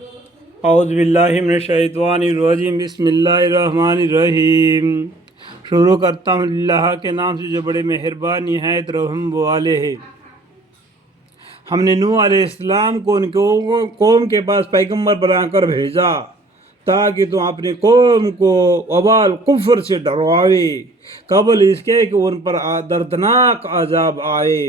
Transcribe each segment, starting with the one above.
اعوذ باللہ من الشیطان الرجیم، بسم اللہ الرحمن الرحیم۔ شروع کرتا ہوں اللہ کے نام سے جو بڑے مہربان نہایت رحم والے ہے۔ ہم نے نوح علیہ السلام کو ان قوم کے پاس پیغمبر بنا کر بھیجا تاکہ تم اپنی قوم کو وبال کفر سے ڈرواوے قبل اس کے کہ ان پر دردناک عذاب آئے۔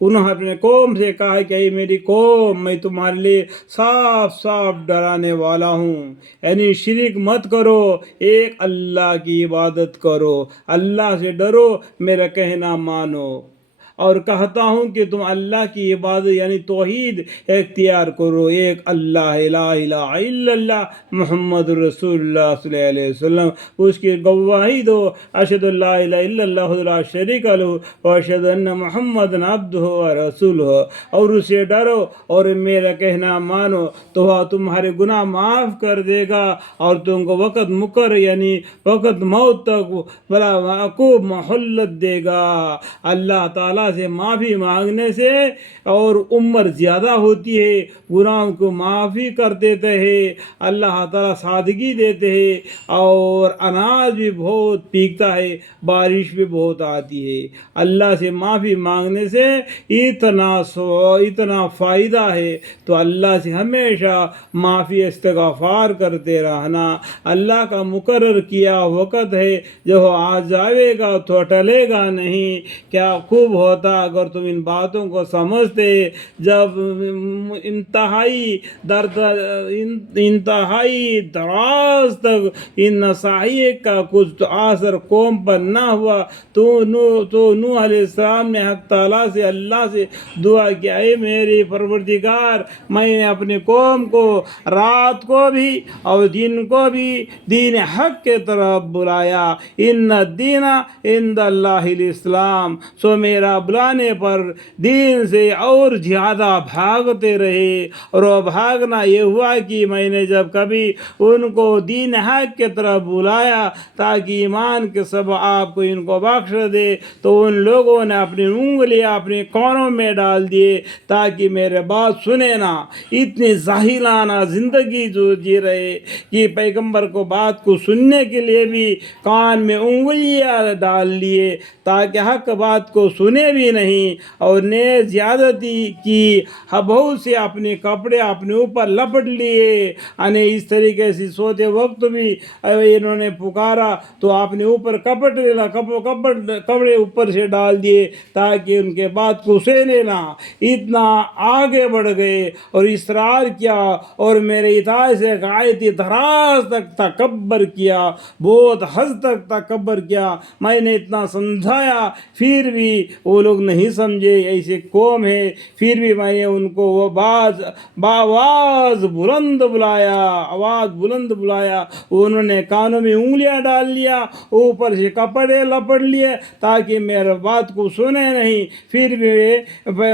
انہوں نے اپنے قوم سے کہا کہ اے میری قوم، میں تمہارے لیے صاف صاف ڈرانے والا ہوں، یعنی شرک مت کرو، ایک اللہ کی عبادت کرو، اللہ سے ڈرو، میرا کہنا مانو، اور کہتا ہوں کہ تم اللہ کی عبادت یعنی توحید اختیار کرو، ایک اللہ، لا الہ الا اللہ محمد رسول اللہ صلی اللہ علیہ وسلم، اس کی گواہی دو، اشہد ان لا الہ الا اللہ لا شریک لہ واشہد ان محمد عبدہ ورسولہ، اور اسے ڈرو اور میرا کہنا مانو تو وہ تمہارے گناہ معاف کر دے گا اور تم کو وقت مقرر یعنی وقت موت تک بلا معقوب مہلت دے گا۔ اللہ تعالیٰ سے معافی مانگنے سے اور عمر زیادہ ہوتی ہے، گناہوں کو معافی کر دیتے ہیں، اللہ تعالیٰ سادگی دیتے ہیں، اور اناج بھی بہت پیکتا ہے، بارش بھی بہت آتی ہے۔ اللہ سے معافی مانگنے سے اتنا فائدہ ہے، تو اللہ سے ہمیشہ معافی استغفار کرتے رہنا۔ اللہ کا مقرر کیا وقت ہے، جو آ جائے گا تو ٹلے گا نہیں۔ کیا خوب ہوتا اگر تم ان باتوں کو سمجھتے، جب انتہائی دراز تک ان نصائح کا کچھ اثر قوم پر نہ ہوا تو نوح علیہ السلام نے حق تعالیٰ سے اللہ سے دعا کی، اے میرے پروردگار، میں نے اپنی قوم کو رات کو بھی اور دن کو بھی دین حق کے طرف بلایا، ان الدین عند اللہ الاسلام، سو میرا بلانے پر دین سے اور زیادہ بھاگتے رہے، اور وہ بھاگنا یہ ہوا کہ میں نے جب کبھی ان کو دین حق کے طرف بلایا تاکہ ایمان کے سبب آپ کو ان کو بخش دے، تو ان لوگوں نے اپنی انگلیاں اپنے کانوں میں ڈال دیے تاکہ میرے بات سنے نہ۔ اتنی ظاہرانہ زندگی جو جی رہے کہ پیغمبر کو بات کو سننے کے لیے بھی کان میں انگلیاں ڈال لیے تاکہ حق بات کو سنے بھی نہیں، اور نے زیادتی کی، بہت سے اپنے کپڑے اپنے اوپر لپٹ لیے، یعنی اس طریقے سے سوتے وقت بھی انہوں نے پکارا تو اپنے اوپر کپڑے اوپر سے ڈال دیے تاکہ ان کے بات کو سنے نہ۔ اتنا آگے بڑھ گئے اور اصرار کیا اور میرے اطاعت سے غایت دراز تک تکبر کیا، بہت حد تک تکبر کیا، میں نے اتنا سمجھایا پھر بھی وہ لوگ نہیں سمجھے، ایسے قوم ہے، پھر بھی میں نے ان کو وہ آواز بلند بلایا، انہوں نے کانوں میں انگلیاں ڈال لیا، اوپر سے کپڑے لپٹ لیے تاکہ میرے بات کو سنے نہیں، پھر بھی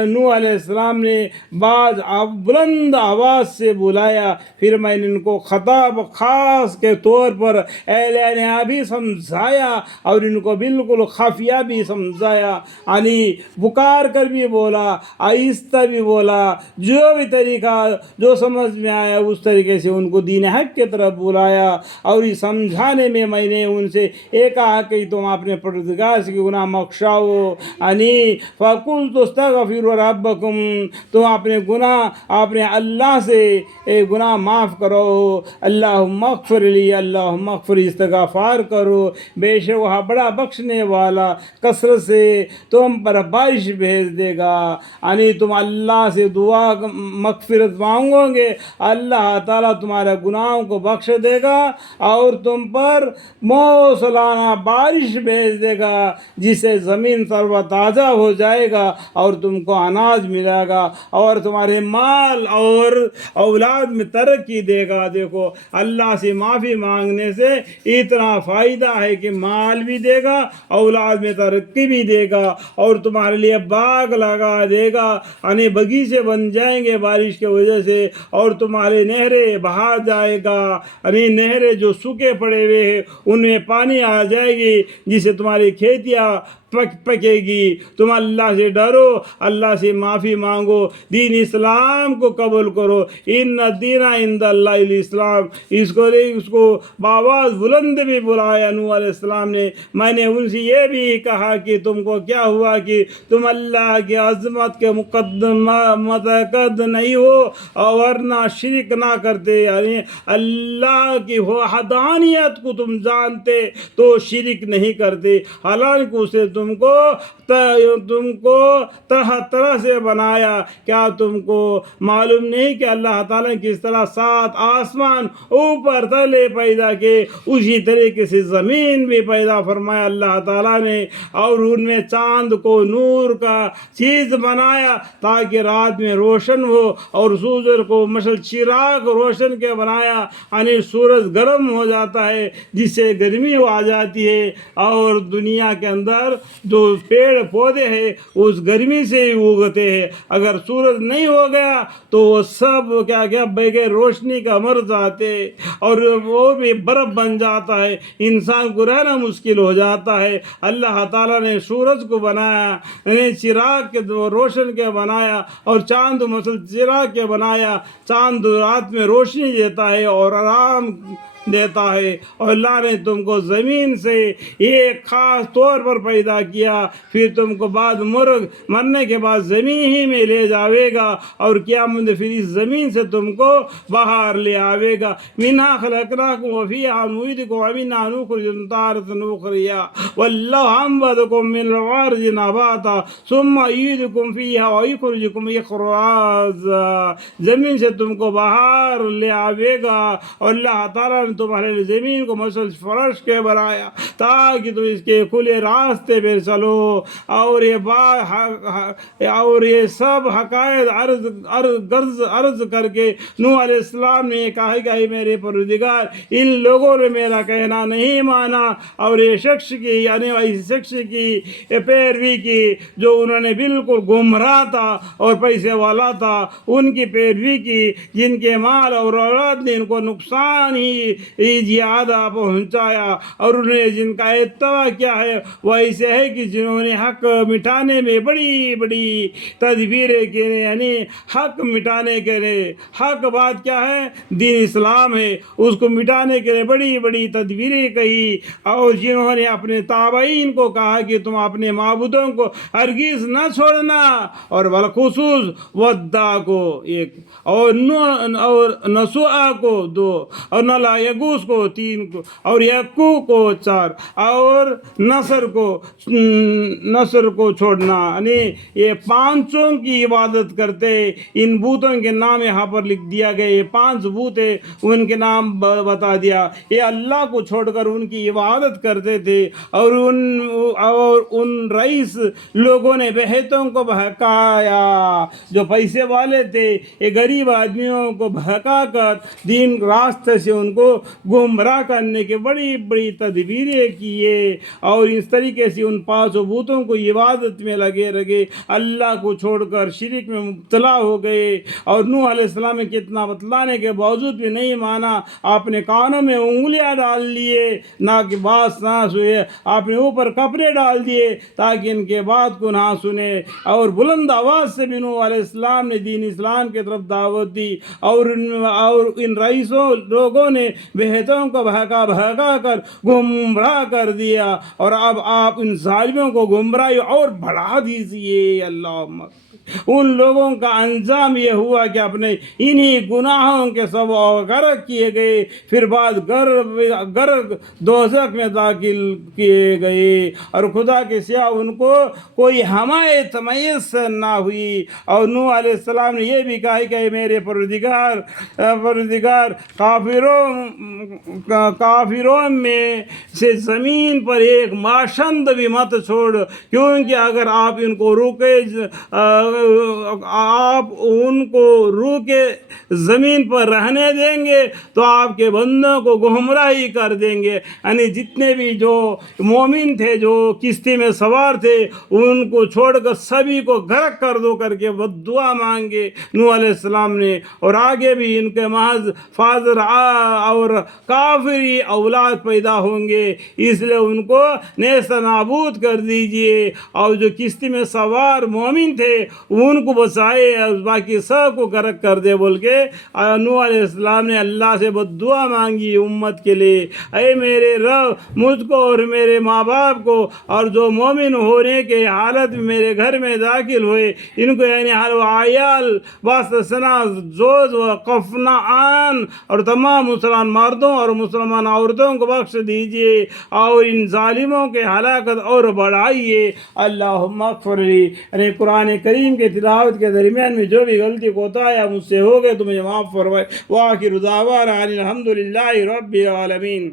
نوح علیہ السلام نے بلند آواز سے بلایا، پھر میں نے ان کو خطاب خاص کے طور پر اعلانیہ بھی سمجھایا اور ان کو بالکل خفیہ بھی سمجھایا، یعنی پکار کر بھی بولا، آہستہ بھی بولا، جو بھی طریقہ جو سمجھ میں آیا اس طریقے سے ان کو دین حق کی طرف بلایا، اور یہ سمجھانے میں میں نے ان سے ایک کہا کہ تم اپنے پروردگار سے گناہ مخشاؤ، یعنی فَقُلْتُ اسْتَغْفِرُوا رَبَّكُمْ، تم اپنے گناہ اپنے اللہ سے گناہ معاف کرو، اللہم اغفر لی، اللہم اغفر، استغفار کرو، بے شک وہ بڑا بخشنے والا، کثرت سے تم پر بارش بھیج دے گا، یعنی تم اللہ سے دعا مغفرت مانگو گے، اللہ تعالیٰ تمہارے گناہوں کو بخش دے گا اور تم پر موسلانہ بارش بھیج دے گا، جس سے زمین تر و تازہ ہو جائے گا اور تم کو اناج ملے گا اور تمہارے مال اور اولاد میں ترقی دے گا۔ دیکھو اللہ سے معافی مانگنے سے اتنا فائدہ ہے کہ مال بھی دے گا، اولاد میں ترقی بھی دے گا، اور تمہارے لیے باغ لگا دے گا، یعنی باغیچے بن جائیں گے بارش کی وجہ سے، اور تمہارے نہریں بہا جائے گا، یعنی نہریں جو سوکھے پڑے ہوئے ہیں ان میں پانی آ جائے گی، جس سے تمہاری کھیتیاں پکے گی. تم اللہ سے ڈرو, اللہ سے معافی مانگو, دین اسلام کو قبول کرو. ان الدین عند اللہ الاسلام, اس کو بآواز بلند بھی بلایا نوح علیہ السلام نے. میں نے ان سے یہ بھی کہا کہ تم کو کیا ہوا کہ تم اللہ کی عظمت کے متعقد نہیں ہو اور ورنہ شرک نہ کرتے, یعنی اللہ کی وحدانیت کو تم جانتے تو شرک نہیں کرتے. حالانکہ اسے تم کو طرح طرح سے بنایا. کیا تم کو معلوم نہیں کہ اللہ تعالیٰ نے کس طرح 7 آسمان اوپر تلے پیدا کیے, اسی طریقے سے زمین بھی پیدا فرمایا اللہ تعالیٰ نے, اور ان میں چاند کو نور کا چیز بنایا تاکہ رات میں روشن ہو, اور سورج کو مشل چراغ روشن کے بنایا. یعنی سورج گرم ہو جاتا ہے جس سے گرمی آ جاتی ہے, اور دنیا کے اندر جو پیڑ پودے ہیں اس گرمی سے ہی اگتے ہیں. اگر سورج نہیں ہو گیا تو وہ سب کیا بغیر روشنی کا مر جاتے, اور وہ بھی برف بن جاتا ہے, انسان کو رہنا مشکل ہو جاتا ہے. اللہ تعالیٰ نے سورج کو بنایا, چراغ کے روشن کے بنایا, اور چاند مثل چراغ کے بنایا. چاند رات میں روشنی دیتا ہے اور آرام دیتا ہے. اور اللہ نے تم کو زمین سے ایک خاص طور پر پیدا کیا, پھر تم کو بعد مرنے کے بعد زمین ہی میں لے جاوے گا, اور قیامت پھر اس زمین سے تم کو باہر لے آوے گا. منہا خلقناکم وفیہا نعیدکم ومنہا نخرجکم تارۃ اخری واللہ انبتکم من الارض نباتا ثم یعیدکم فیہا ویخرجکم اخراجا. زمین سے تم کو باہر لے آوے گا, اور اللہ تعالیٰ نے تمہارے زمین کو مثل فرش کے بنایا تاکہ تم اس کے کھلے راستے پہ چلو. اور یہ سب حقائق عرض کر کے نوح علیہ السلام نے یہ کہا کہ میرے پروردگار, ان لوگوں نے میرا کہنا نہیں مانا, اور یہ شخص کی یعنی اس شخص کی پیروی کی جو انہوں نے بالکل گمراہ تھا اور پیسے والا تھا, ان کی پیروی کی جن کے مال اور اولاد نے ان کو نقصان ہی زیادہ پہنچایا. اور انہوں نے جن کا اتباع کیا ہے وہ ایسے ہے کہ جنہوں نے حق مٹانے میں بڑی بڑی تدبیریں کی, یعنی حق مٹانے کے لیے, حق بات کیا ہے, دین اسلام ہے, اس کو مٹانے کے لیے بڑی بڑی تدبیریں کہی. اور جنہوں نے اپنے تابعین کو کہا کہ تم اپنے معبودوں کو ہرگز نہ چھوڑنا, اور بالخصوص ودا کو ایک, اور نسوآ کو 2, اور نلا یگوس کو 3 کو, اور یقو کو 4, اور نصر کو چھوڑنا. یعنی یہ 5 کی عبادت کرتے. ان بتوں کے نام یہاں پر لکھ دیا گئے, یہ 5 بت ہیں, ان کے نام بتا دیا. یہ اللہ کو چھوڑ کر ان کی عبادت کرتے تھے, اور ان رئیس لوگوں نے بہتوں کو بہکایا جو پیسے والے تھے. یہ غریب آدمیوں کو بہکا کر دین راستے سے ان کو گمراہ کرنے کے بڑی بڑی تدبیریں کیے, اور اس طریقے سے ان 5 بتوں کو عبادت میں لگے رہے, اللہ کو چھوڑ کر شرک میں مبتلا ہو گئے. اور نوح علیہ السلام نے کتنا بتلانے کے باوجود بھی نہیں مانا, آپ نے کانوں میں انگلیاں ڈال لیے نہ کہ بات نہ سنے, آپ نے اوپر کپڑے ڈال دیے تاکہ ان کے بات کو نہ سنے. اور بلند آواز سے بھی نوح علیہ السلام نے دین اسلام کی طرف دعوت دی, اور ان رئیسوں لوگوں نے بہتوں کو بہکا کر گمراہ کر دیا. اور اب آپ ان ظالموں کو گمراہی اور بڑھا دیجیے. اللہ, ان لوگوں کا انجام یہ ہوا کہ اپنے انہی گناہوں کے سب غرق کیے گئے, پھر بعد غرق دوزخ میں داخل کیے گئے, اور خدا کے سوا ان کو کوئی حمایت میسر نہ ہوئی. اور نوح علیہ السلام نے یہ بھی کہا کہ میرے پروردگار کافروں میں سے زمین پر ایک ماشند بھی مت چھوڑ, کیونکہ اگر آپ ان کو روکے زمین پر رہنے دیں گے تو آپ کے بندوں کو گمراہی کر دیں گے. یعنی جتنے بھی جو مومن تھے جو کشتی میں سوار تھے ان کو چھوڑ کر سبھی کو غرق کر دو کر کے بد دعا مانگے نوح علیہ السلام نے. اور آگے بھی ان کے محض فاضر اور کافری اولاد پیدا ہوں گے، اس لیے ان کو نیست نابود کر دیجئے. اور جو کشتی میں سوار مومن تھے ان کو بچائے اور باقی سب کو غرق کر دے بول کے نوح علیہ السلام نے اللہ سے بد دعا مانگی امت کے لیے. اے میرے رب مجھ کو اور میرے ماں باپ کو اور جو مومن ہونے کے حالت میں میرے گھر میں داخل ہوئے ان کو یعنی عیال باستثنا زوج و قفنا آن اور تمام مسلمان مردوں اور مسلمان عورتوں کو بخش دیجئے اور ان ظالموں کے ہلاکت اور بڑھائیے. اللہم اغفر لی. یعنی قرآن کریم کے تلاوت کے درمیان میں جو بھی غلطی کوتاہی مجھ سے ہو گئے تو مجھے معاف فرمائے. وآخر دعوانا ان الحمد للہ رب العالمین.